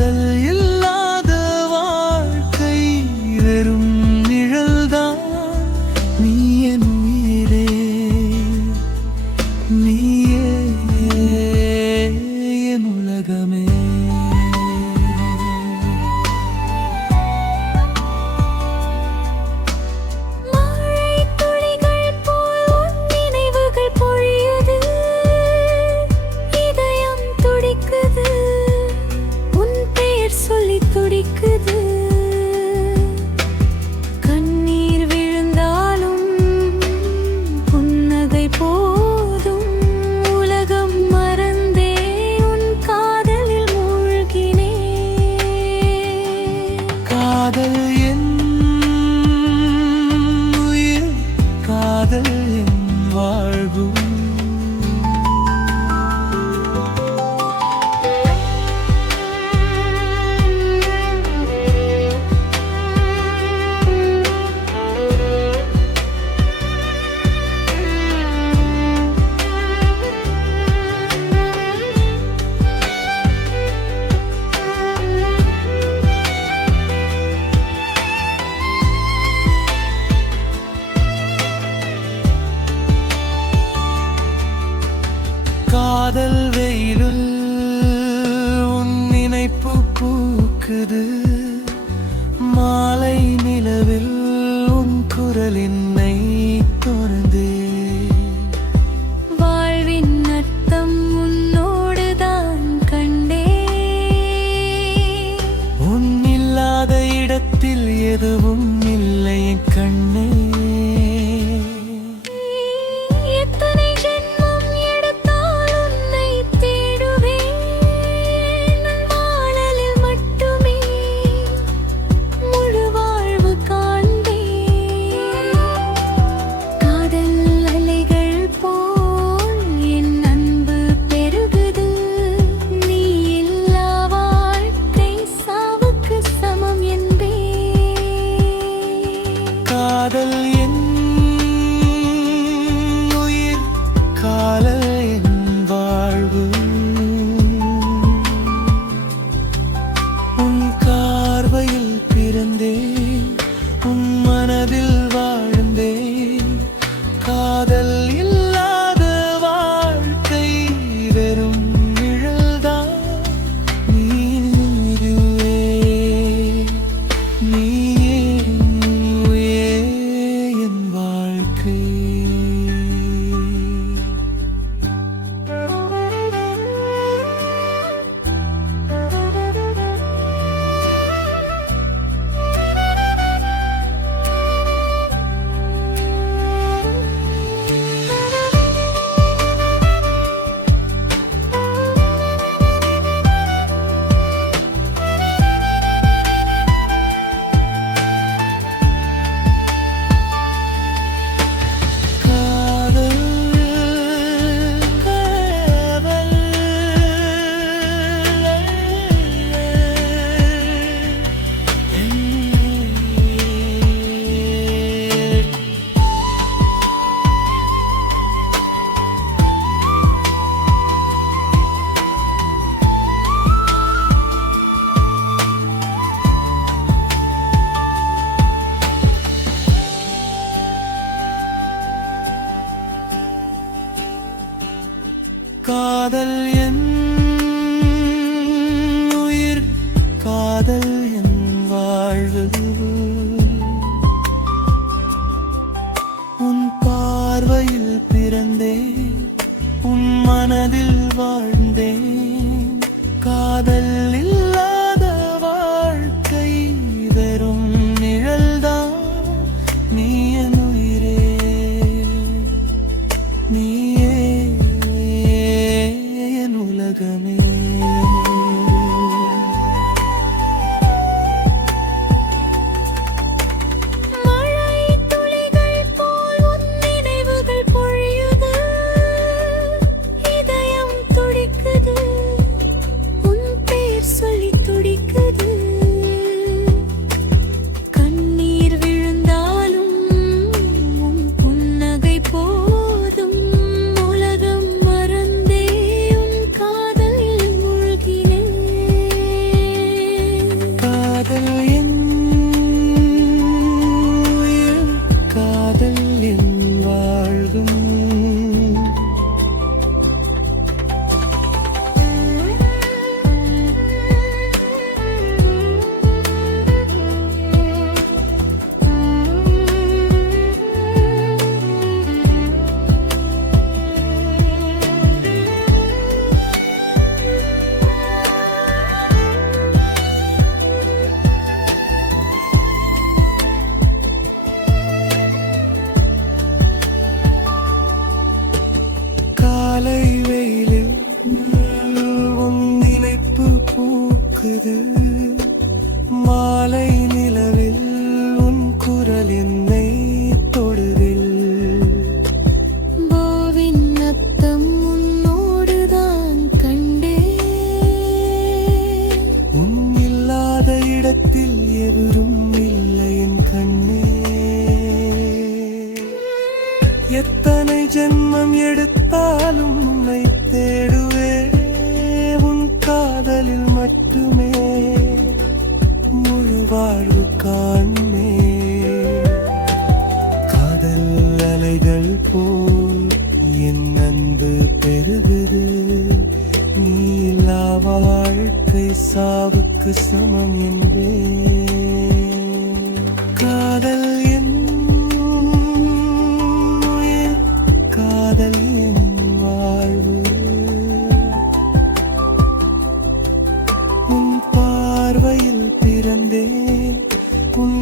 காதல் இல்லாத வாழ்க்கை வெறும் நிழல்தான். நீ என் உயிரே, நீயே என் உலகமே. கண்ணீர் விழுந்தாலும் புன்னகை போதும். உலகம் மறந்தே உன் காதலில் மூழ்கினே. காதல் என் உயிர், காதல் என் வாழ்வு. காதல் வெயிலில் உன் நினைப்பு பூக்குது. மாலை நிலவில் உன் குரல் என்னை தொடர்ந்தே. வாழ்வின் அர்த்தம் உன்னோடுதான் கண்டே. உன் இல்லாத இடத்தில் எதுவும் இல்லை கண்ணே. காதல் என் உயிர், காதல் என் வாழ்வு. உன் பார்வையில் பிறந்தேன், உன் மனதில் வாழ்ந்தேன். காதல் இல்லாத வாழ்க்கை வெறும் நிழல்தான். நீயே, நீயே என் வாழ்க்கை. காதல் என் உயிர், காதல் என் வாழ்வு. உன் பார்வையில் பிறந்தேன், உன் மனதில் வாழ்ந்தேன். காதல் இல்லாத வாழ்க்கை வெறும் நிழல்தான். நீ என் உயிரே, நீயே என் உலகமே. உருகுது மாலை நிலவில் உன் குரல் என்னை தொடுதில் பூவின் அர்த்தம் உன்னோடுதான் கண்டே உன் இல்லாத இடத்தில் எவரும் இல்லை என் கண்ணே எத்தனை ஜென்மம் எடுத்தாலும் உன்னை தேடுவே உன் காதலில் மட்டுமே முழு வாழ்வு காண்மே காதல் அலைகள் போல் என் அன்பு பெருகுது நீ இல்லா வாழ்க்கை சாவுக்கு சமம் என்பே காதல் என் உயிர், காதல் என் வாழ்வு உன் பார்வையில் பிறந்தேன் உன்